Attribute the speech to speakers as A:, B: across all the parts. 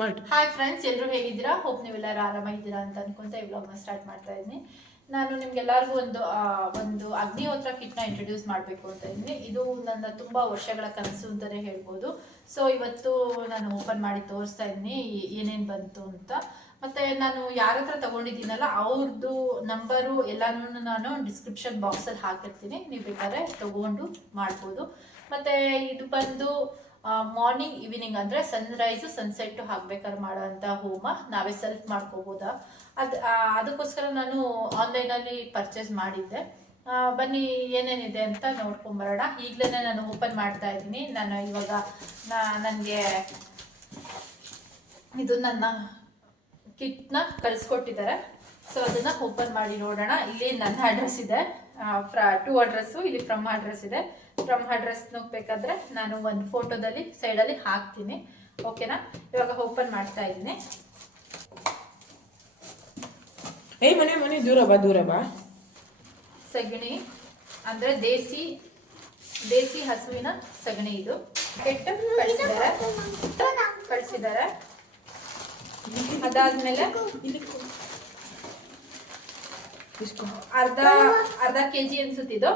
A: ಮಾಡಿ
B: hi friends ಎಲ್ಲರೂ ಹೇಗಿದ್ದೀರಾ? ಹೋಪ್ ನೀವೆಲ್ಲರೂ ಆರಾಮಾಗಿದ್ದೀರಾ ಅಂತ ಅನ್ಕೊಂತ ಈ ವ್ಲಾಗ್ನ ಸ್ಟಾರ್ಟ್ ಮಾಡ್ತಾ ಇದ್ದೀನಿ. ನಾನು ನಿಮ್ಗೆಲ್ಲರಿಗೂ ಒಂದು ಒಂದು ಅಗ್ನಿಹೋತ್ರ ಕಿಟ್ನ ಇಂಟ್ರೊಡ್ಯೂಸ್ ಮಾಡಬೇಕು ಅಂತ ಇದ್ದೀನಿ. ಇದು ನನ್ನ ತುಂಬ ವರ್ಷಗಳ ಕನಸು ಅಂತಲೇ ಹೇಳ್ಬೋದು. ಸೊ ಇವತ್ತು ನಾನು ಓಪನ್ ಮಾಡಿ ತೋರಿಸ್ತಾ ಇದ್ದೀನಿ ಏನೇನು ಬಂತು ಅಂತ. ಮತ್ತೆ ನಾನು ಯಾರ ಹತ್ರ ತಗೊಂಡಿದ್ದೀನಲ್ಲ ಅವ್ರದ್ದು ನಂಬರು ಎಲ್ಲಾನು ನಾನು ಡಿಸ್ಕ್ರಿಪ್ಷನ್ ಬಾಕ್ಸಲ್ಲಿ ಹಾಕಿರ್ತೀನಿ. ನೀವು ಬೇಕಾದ್ರೆ ತಗೊಂಡು ಮಾಡ್ಬೋದು. ಮತ್ತೆ ಇದು ಬಂದು ಮಾರ್ನಿಂಗ್ ಈವ್ನಿಂಗ್ ಅಂದ್ರೆ ಸನ್ರೈಸ್ ಸನ್ಸೆಟ್ ಹಾಕ್ಬೇಕಾದ್ರೆ ಮಾಡೋವಂಥ ಹೋಮ. ನಾವೇ ಸೆಲ್ಫ್ ಮಾಡ್ಕೋಬೋದಾ? ಅದು ಅದಕ್ಕೋಸ್ಕರ ನಾನು ಆನ್ಲೈನಲ್ಲಿ ಪರ್ಚೇಸ್ ಮಾಡಿದ್ದೆ. ಬನ್ನಿ, ಏನೇನಿದೆ ಅಂತ ನೋಡ್ಕೊಂಬರೋಣ. ಈಗಲೇ ನಾನು ಓಪನ್ ಮಾಡ್ತಾ ಇದ್ದೀನಿ. ನಾನು ಇವಾಗ ನನಗೆ ಇದು ನನ್ನ ಕಿಟ್ನ ಕಳಿಸ್ಕೊಟ್ಟಿದ್ದಾರೆ. ಸೊ ಅದನ್ನ ಓಪನ್ ಮಾಡಿ ನೋಡೋಣ. ಇಲ್ಲಿ ನನ್ನ ಅಡ್ರೆಸ್ ಇದೆ. ಟು ಅಡ್ರೆಸ್ಸು ಇಲ್ಲಿ ಫ್ರಮ್ ಅಡ್ರೆಸ್ ಇದೆ. ಫ್ರಮ್ ಅಡ್ರೆಸ್ ಬೇಕಾದ್ರೆ ನಾನು ಒಂದು ಫೋಟೋದಲ್ಲಿ ಸೈಡಲ್ಲಿ ಹಾಕ್ತೀನಿ. ಓಕೆನಾ ಇವಾಗ ಓಪನ್ ಮಾಡ್ತಾ ಇದ್ದೀನಿ.
A: ಏ ಮನೆ ಮನೆ ದೂರ ಬಾ ದೂರ ಬಾ.
B: ಸಗಣಿ ಅಂದ್ರೆ ದೇಸಿ ದೇಸಿ ಹಸುವಿನ ಸಗಣಿ ಇದು. ಕೆಟ್ಟು ಕಳಿಸಿದ್ದಾರೆ. ಕಳಿಸಿದ್ದಾರೆ. ಅದಾದ್ಮೇಲೆ ಅರ್ಧ ಅರ್ಧ ಕೆಜಿ ಅನ್ಸುತ್ತಿದ್ದು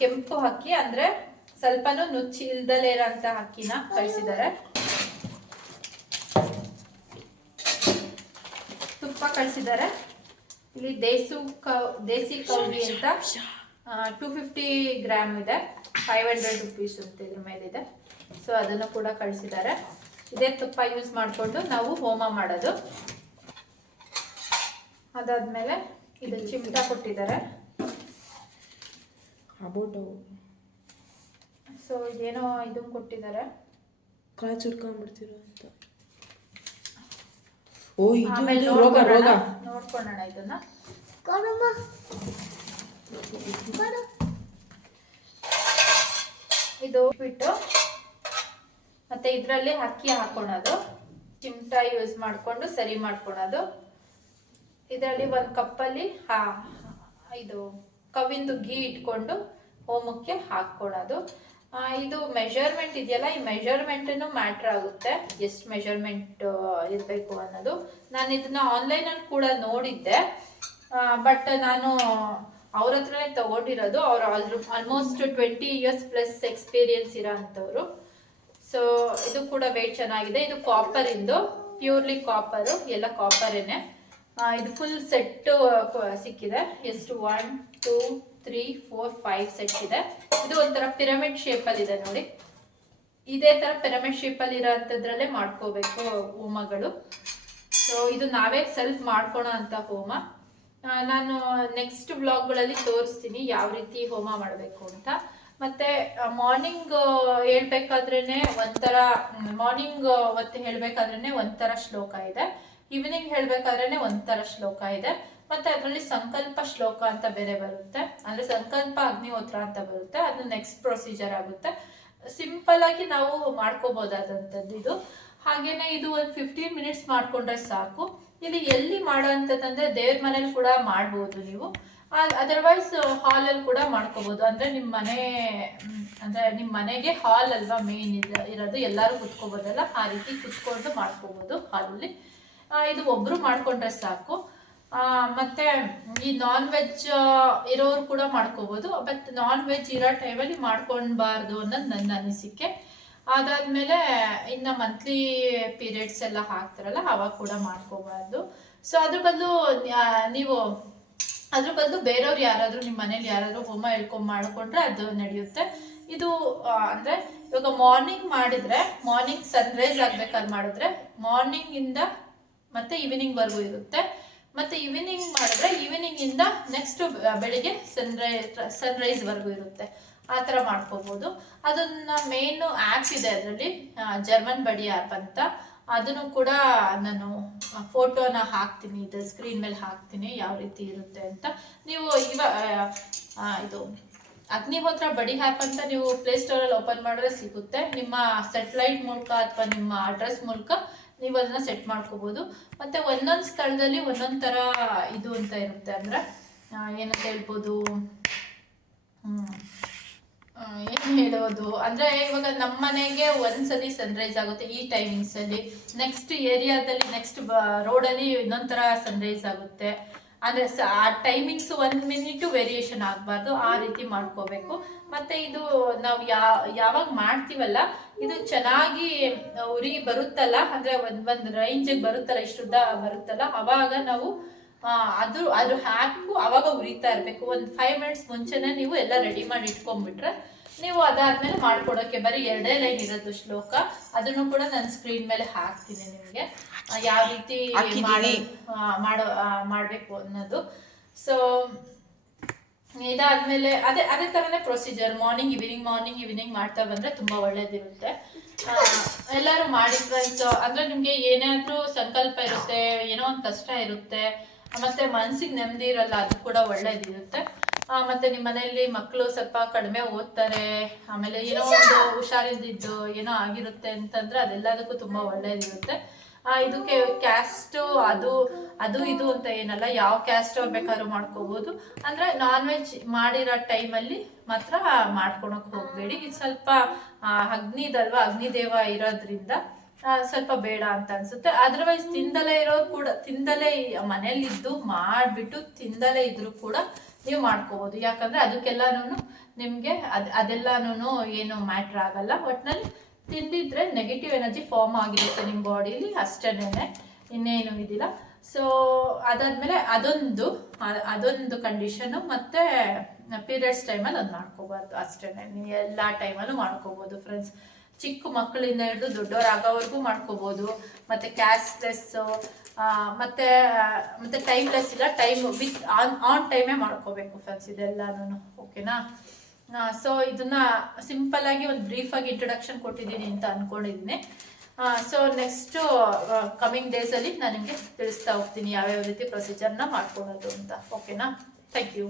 B: ಕೆಂಪು ಅಕ್ಕಿ ಅಂದ್ರೆ ಸ್ವಲ್ಪನೂ ನುಚ್ಚಿ ಇಲ್ದಲೇ ಇರೋಂಥ ಅಕ್ಕಿನ ಕಳಿಸಿದ್ದಾರೆ ತುಪ್ಪ ಕಳಿಸಿದ್ದಾರೆ ಇಲ್ಲಿ ದೇಸು ಕೌ, ದೇಸಿ ಕೌಡಿ ಅಂತ ಟೂ ಫಿಫ್ಟಿ ಗ್ರಾಮ್ ಇದೆ. ಫೈವ್ ಹಂಡ್ರೆಡ್ ರುಪೀಸ್ ಅಂತ ಇದ್ರ ಮೇಲಿದೆ. ಸೊ ಅದನ್ನು ಕೂಡ ಕಳಿಸಿದ್ದಾರೆ ಇದೇ ತುಪ್ಪ ಯೂಸ್ ಮಾಡಿಕೊಂಡು ನಾವು ಹೋಮ ಮಾಡೋದು. ಅದಾದ್ಮೇಲೆ ಇದು ಚಿಮಟ ಕೊಟ್ಟಿದ್ದಾರೆ.
A: ಅಬೌಟ್
B: ಸೊ ಇದೇನೋ ಇದು ಕೊಟ್ಟಿದ್ದಾರೆ.
A: ಕಾಲು ಚುರ್ಕೊಂಡ್ಬಿಡ್ತೀರ ಅಂತ. ಓ ಇದು ರೋಗ ರೋಗ.
B: ನೋಡ್ಕೊಳ್ಳೋಣ ಇದನ್ನ. ಇದು ಬಿಟ್ಟು ಮತ್ತೆ ಇದರಲ್ಲಿ ಅಕ್ಕಿ ಹಾಕೊಳೋದು ಚಿಮಟ ಯೂಸ್ ಮಾಡ್ಕೊಂಡು ಸರಿ ಮಾಡ್ಕೊಳೋದು ಇದರಲ್ಲಿ ಒಂದು ಕಪ್ಪಲ್ಲಿ ಹಾ ಇದು ಕವಿಂದು ಗೀ ಇಟ್ಕೊಂಡು ಹೋಮಕ್ಕೆ ಹಾಕ್ಕೊಳ್ಳೋದು ಆ, ಇದು ಮೆಷರ್ಮೆಂಟ್ ಇದೆಯಲ್ಲ ಈ ಮೆಷರ್ಮೆಂಟನ್ನು ಮ್ಯಾಟ್ರ್ ಆಗುತ್ತೆ. ಎಷ್ಟು ಮೆಷರ್ಮೆಂಟ್ ಇರಬೇಕು ಅನ್ನೋದು. ನಾನು ಇದನ್ನ ಆನ್ಲೈನಲ್ಲಿ ಕೂಡ ನೋಡಿದ್ದೆ. ಬಟ್ ನಾನು ಅವ್ರ ಹತ್ರನೇ ತಗೊಂಡಿರೋದು. ಅವ್ರು almost twenty years plus experience ಇರೋ ಅಂಥವ್ರು. ಸೊ ಇದು ಕೂಡ ವೇಟ್ ಚೆನ್ನಾಗಿದೆ. ಇದು ಕಾಪರ್ ಇಂದು. ಪ್ಯೂರ್ಲಿ ಕಾಪರು ಎಲ್ಲ ಕಾಪರೇನೆ ಇದು ಫುಲ್ ಸೆಟ್ ಸಿಕ್ಕಿದೆ. ಎಷ್ಟು? One two three four five set ಇದೆ. ಇದು ಒಂಥರ ಪಿರಮಿಡ್ ಶೇಪಲ್ಲಿ ಇದೆ ನೋಡಿ. ಇದೇ ತರ ಪಿರಮಿಡ್ ಶೇಪಲ್ಲಿ ಇರೋ ಅಂಥದ್ರಲ್ಲೇ ಮಾಡ್ಕೋಬೇಕು ಹೋಮಗಳು. ಸೊ ಇದು ನಾವೇ ಸೆಲ್ಫ್ ಮಾಡ್ಕೊಳೋ ಅಂತ ಹೋಮ. ನಾನು ನೆಕ್ಸ್ಟ್ ಬ್ಲಾಗ್ಗಳಲ್ಲಿ ತೋರಿಸ್ತೀನಿ ಯಾವ ರೀತಿ ಹೋಮ ಮಾಡಬೇಕು ಅಂತ. ಮತ್ತೆ ಮಾರ್ನಿಂಗ್ ಹೇಳ್ಬೇಕಾದ್ರೇನೆ ಒಂಥರ ಮಾರ್ನಿಂಗ್ ಹೊತ್ತು ಹೇಳ್ಬೇಕಾದ್ರೇನೆ ಒಂಥರ ಶ್ಲೋಕ ಇದೆ. ಈವ್ನಿಂಗ್ ಹೇಳ್ಬೇಕಾದ್ರೇನೆ ಒಂಥರ ಶ್ಲೋಕ ಇದೆ. ಮತ್ತೆ ಅದರಲ್ಲಿ ಸಂಕಲ್ಪ ಶ್ಲೋಕ ಅಂತ ಬೇರೆ ಬರುತ್ತೆ. ಅಂದ್ರೆ ಸಂಕಲ್ಪ ಅಗ್ನಿಹೋತ್ರ ಅಂತ ಬರುತ್ತೆ. ಅದು ನೆಕ್ಸ್ಟ್ ಪ್ರೊಸೀಜರ್ ಆಗುತ್ತೆ. ಸಿಂಪಲ್ ಆಗಿ ನಾವು ಮಾಡ್ಕೋಬಹುದಾದಂಥದ್ದು ಇದು. ಹಾಗೇನೆ ಇದು ಒಂದು ಫಿಫ್ಟೀನ್ ಮಿನಿಟ್ಸ್ ಮಾಡ್ಕೊಂಡ್ರೆ ಸಾಕು. ಇಲ್ಲಿ ಎಲ್ಲಿ ಮಾಡೋ ಅಂತಂದ್ರೆ ದೇವ್ರ ಮನೇಲಿ ಕೂಡ ಮಾಡ್ಬೋದು ನೀವು. ಅದರ್ವೈಸ್ ಹಾಲಲ್ಲಿ ಕೂಡ ಮಾಡ್ಕೋಬಹುದು ಅಂದ್ರೆ ನಿಮ್ಮ ಮನೆ ಅಂದ್ರೆ ನಿಮ್ಮ ಮನೆಗೆ ಹಾಲ್ ಅಲ್ವಾ ಮೇನ್ ಇರೋದು ಎಲ್ಲರೂ ಕುತ್ಕೋಬೋದಲ್ಲ, ಆ ರೀತಿ ಕುತ್ಕೊಂಡು ಮಾಡ್ಕೋಬಹುದು ಹಾಲಲ್ಲಿ ಇದು ಒಬ್ರು ಮಾಡ್ಕೊಂಡ್ರೆ ಸಾಕು. ಮತ್ತೆ ಈ ನಾನ್ ವೆಜ್ ಇರೋರು ಕೂಡ ಮಾಡ್ಕೋಬಹುದು ಬಟ್ ನಾನ್ ವೆಜ್ ಇರೋ ಟೈಮಲ್ಲಿ ಮಾಡ್ಕೊಳ್ಬಾರ್ದು ಅನ್ನೋದು ನನ್ನ ಅನಿಸಿಕೆ. ಅದಾದ್ಮೇಲೆ ಇನ್ನ ಮಂತ್ಲಿ ಪೀರಿಯಡ್ಸ್ ಎಲ್ಲ ಹಾಕ್ತಾರಲ್ಲ, ಅವಾಗ ಕೂಡ ಮಾಡ್ಕೋಬಾರ್ದು ಸೊ ಅದ್ರ ಬದಲು ನೀವು, ಅದ್ರ ಬದಲು ಬೇರೆಯವ್ರು ಯಾರಾದ್ರೂ ನಿಮ್ಮ ಮನೇಲಿ ಯಾರಾದ್ರೂ ಹೋಮ ಹೇಳ್ಕೊಂಡ್ ಮಾಡ್ಕೊಂಡ್ರೆ ಅದು ನಡೆಯುತ್ತೆ. ಇದು ಅಂದ್ರೆ ಇವಾಗ ಮಾರ್ನಿಂಗ್ ಮಾಡಿದ್ರೆ ಮಾರ್ನಿಂಗ್ ಸನ್ರೈಸ್ ಆಗ್ಬೇಕಾದ್ರೆ ಮಾಡಿದ್ರೆ ಮಾರ್ನಿಂಗ್ ಇಂದ ಮತ್ತೆ ಈವ್ನಿಂಗ್ ವರ್ಗು ಇರುತ್ತೆ. ಮತ್ತೆ ಈವ್ನಿಂಗ್ ಮಾಡಿದ್ರೆ ಈವ್ನಿಂಗಿಂದ ನೆಕ್ಸ್ಟ್ ಬೆಳಿಗ್ಗೆ ಸನ್ರೈಸ್ ಸನ್ರೈಸ್ ವರೆಗೂ ಇರುತ್ತೆ. ಆ ಥರ ಮಾಡ್ಕೋಬಹುದು ಅದನ್ನ ಮೇನ್ ಆ್ಯಪ್ ಇದೆ ಅದರಲ್ಲಿ ಜರ್ಮನ್ ಬಡಿ ಆ್ಯಪ್ ಅಂತ. ಅದನ್ನು ಕೂಡ ನಾನು ಫೋಟೋನ ಹಾಕ್ತೀನಿ, ಇದು ಸ್ಕ್ರೀನ್ ಮೇಲೆ ಹಾಕ್ತೀನಿ, ಯಾವ ರೀತಿ ಇರುತ್ತೆ ಅಂತ. ನೀವು ಇವ ಇದು, ಅಗ್ನಿಹೋತ್ರ ಬಡಿ ಆ್ಯಪ್ ಅಂತ ನೀವು ಪ್ಲೇ ಸ್ಟೋರಲ್ಲಿ ಓಪನ್ ಮಾಡಿದ್ರೆ ಸಿಗುತ್ತೆ. ನಿಮ್ಮ ಸೆಟಲೈಟ್ ಮೂಲಕ ಅಥವಾ ನಿಮ್ಮ ಅಡ್ರೆಸ್ ಮೂಲಕ ನೀವು ಅದನ್ನ ಸೆಟ್ ಮಾಡ್ಕೋಬಹುದು ಮತ್ತೆ ಒಂದೊಂದು ಸ್ಥಳದಲ್ಲಿ ಒಂದೊಂದು ಥರ ಇದು ಅಂತ ಇರುತ್ತೆ. ಅಂದ್ರೆ ಏನಂತ ಹೇಳ್ಬೋದು? ಏನು ಹೇಳೋದು? ಅಂದ್ರೆ ಇವಾಗ ನಮ್ಮ ಮನೆಗೆ ಒಂದ್ಸಲಿ ಸನ್ರೈಸ್ ಆಗುತ್ತೆ ಈ ಟೈಮಿಂಗ್ಸ್ ಅಲ್ಲಿ. ನೆಕ್ಸ್ಟ್ ಏರಿಯಾದಲ್ಲಿ ನೆಕ್ಸ್ಟ್ ರೋಡಲ್ಲಿ ಇನ್ನೊಂಥರ ಸನ್ರೈಸ್ ಆಗುತ್ತೆ. ಅಂದ್ರೆ ಆ ಟೈಮಿಂಗ್ಸ್ ಒಂದ್ ಮಿನಿಟ್ ವೇರಿಯೇಷನ್ ಆಗಬಾರ್ದು. ಆ ರೀತಿ ಮಾಡ್ಕೋಬೇಕು. ಮತ್ತೆ ಇದು ನಾವು ಯಾ ಯಾವಾಗ ಮಾಡ್ತೀವಲ್ಲ, ಇದು ಚೆನ್ನಾಗಿ, ಉರಿ ಬರುತ್ತಲ್ಲ, ಅಂದ್ರೆ ಒಂದು ಒಂದು ರೇಂಜಿಗೆ ಬರುತ್ತಲ್ಲ ಇಷ್ಟುದ್ದ ಬರುತ್ತಲ್ಲ, ಅವಾಗ ನಾವು ಅದು ಅದು ಹಾಕು ಅವಾಗ ಉರಿತಾ ಇರಬೇಕು. ಒಂದು ಫೈವ್ ಮಿನಿಟ್ಸ್ ಮುಂಚೆನೆ ನೀವು ಎಲ್ಲ ರೆಡಿ ಮಾಡಿ ಇಟ್ಕೊಂಡ್ಬಿಟ್ರೆ ನೀವು ಅದಾದ್ಮೇಲೆ ಮಾಡ್ಕೊಡೋಕೆ ಬರೀ ಎರಡೇ ಲೈನ್ ಇರೋದು ಶ್ಲೋಕ. ಅದನ್ನು ಕೂಡ ನಾನು ಸ್ಕ್ರೀನ್ ಮೇಲೆ ಹಾಕ್ತೀನಿ ನಿಮಗೆ. ಯಾವ ರೀತಿ. ಮಾಡಿ- ಮಾಡಬೇಕು ಅನ್ನೋದು. ಸೊ ಇದಾದ್ಮೇಲೆ ಅದೇ ಅದೇ ತರನೇ procedure morning evening morning evening ಮಾಡ್ತಾ ಬಂದ್ರೆ ತುಂಬಾ ಒಳ್ಳೇದಿರುತ್ತೆ. ಎಲ್ಲರೂ ಮಾಡಿ ಫ್ರೆಂಡ್ಸ್ ಅಂದ್ರೆ ನಿಮ್ಗೆ ಏನಾದ್ರೂ ಸಂಕಲ್ಪ ಇರುತ್ತೆ ಏನೋ ಒಂದ್ ಕಷ್ಟ ಇರುತ್ತೆ ಮತ್ತೆ ಮನ್ಸಿಗೆ ನೆಮ್ಮದಿ ಇರಲ್ಲ ಅದು ಕೂಡ ಒಳ್ಳೇದಿರುತ್ತೆ. ಮತ್ತು ನಿಮ್ಮ ಮನೆಯಲ್ಲಿ ಮಕ್ಕಳು ಸ್ವಲ್ಪ ಕಡಿಮೆ ಓದ್ತಾರೆ ಆಮೇಲೆ ಏನೋ ಒಂದು ಹುಷಾರಿಲ್ದಿದ್ದು ಏನೋ ಆಗಿರುತ್ತೆ ಅಂತಂದ್ರೆ ಅದೆಲ್ಲದಕ್ಕೂ ತುಂಬಾ ಒಳ್ಳೇದಿರುತ್ತೆ. ಆ, ಇದಕ್ಕೆ ಕ್ಯಾಸ್ಟ್ ಅದು ಅದು ಇದು ಅಂತ ಏನಲ್ಲ ಯಾವ ಕ್ಯಾಸ್ಟ್ ಅವ್ರು ಬೇಕಾದ್ರೂ ಮಾಡ್ಕೋಬಹುದು ಅಂದ್ರೆ ನಾನ್ ವೆಜ್ ಮಾಡಿರೋ ಟೈಮಲ್ಲಿ ಮಾತ್ರ ಮಾಡ್ಕೊಳಕ್ ಹೋಗ್ಬೇಡಿ. ಇದು ಸ್ವಲ್ಪ ಅಗ್ನಿದಲ್ವ ಅಗ್ನಿದೇವ ಇರೋದ್ರಿಂದ ಸ್ವಲ್ಪ ಬೇಡ ಅಂತ ಅನ್ಸುತ್ತೆ. ಅದರ್ವೈಸ್ ತಿಂದಲೇ ಇರೋರು ಕೂಡ, ತಿಂದಲೇ ಮನೇಲಿ ಇದ್ದು ಮಾಡಿಬಿಟ್ಟು ತಿಂದಲೇ ಇದ್ರು ಕೂಡ ನೀವು ಮಾಡ್ಕೋಬಹುದು ಯಾಕಂದ್ರೆ ಅದಕ್ಕೆಲ್ಲಾನು ನಿಮಗೆ ಅದ್ ಅದೆಲ್ಲಾನು ಏನು ಮ್ಯಾಟ್ರ್ ಆಗಲ್ಲ. ಒಟ್ನಲ್ಲಿ ತಿಂದಿದ್ರೆ ನೆಗೆಟಿವ್ ಎನರ್ಜಿ ಫಾರ್ಮ್ ಆಗಿರುತ್ತೆ ನಿಮ್ಮ ಬಾಡಿಲಿ ಅಷ್ಟೇನೆ, ಇನ್ನೇನು ಇದಿಲ್ಲ. ಸೊ ಅದಾದ್ಮೇಲೆ ಅದೊಂದು ಅದೊಂದು ಕಂಡೀಷನು ಮತ್ತೆ ಪೀರಿಯಡ್ಸ್ ಟೈಮಲ್ಲಿ ಅದು ಮಾಡ್ಕೋಬಾರ್ದು. ಅಷ್ಟೇನೆ ನೀವು ಎಲ್ಲ ಟೈಮಲ್ಲೂ ಮಾಡ್ಕೋಬೋದು ಫ್ರೆಂಡ್ಸ್ ಚಿಕ್ಕ ಮಕ್ಕಳಿಂದ ಹಿಡಿದು ದೊಡ್ಡವರಾಗೋವರೆಗೂ ಮಾಡ್ಕೋಬೋದು. ಮತ್ತೆ ಕ್ಯಾಸ್ಲೆಸ್ ಮತ್ತೆ ಮತ್ತೆ ಟೈಮ್ಲೆಸ್ ಇಲ್ಲ ಟೈಮ್ ವಿತ್ ಆನ್ ಆನ್ ಟೈಮೇ ಮಾಡ್ಕೋಬೇಕು ಫ್ರೆಂಡ್ಸ್ ಇದೆಲ್ಲಾನು ಓಕೆನಾ ಸೊ ಇದನ್ನ ಸಿಂಪಲ್ ಆಗಿ ಒಂದು ಬ್ರೀಫ್ ಆಗಿ ಇಂಟ್ರೊಡಕ್ಷನ್ ಕೊಟ್ಟಿದ್ದೀನಿ ಅಂತ ಅನ್ಕೊಂಡಿದ್ದೀನಿ. ಸೊ ನೆಕ್ಸ್ಟ್ ಕಮಿಂಗ್ ಡೇಸ್ ಅಲ್ಲಿ ನಾನು ನಿಮಗೆ ತಿಳಿಸ್ತಾ ಹೋಗ್ತೀನಿ ಯಾವ್ಯಾವ ರೀತಿ ಪ್ರೊಸೀಜರ್ನ ಮಾಡ್ಕೊಳ್ಳೋದು ಅಂತ. ಓಕೆನಾ ಥ್ಯಾಂಕ್ ಯು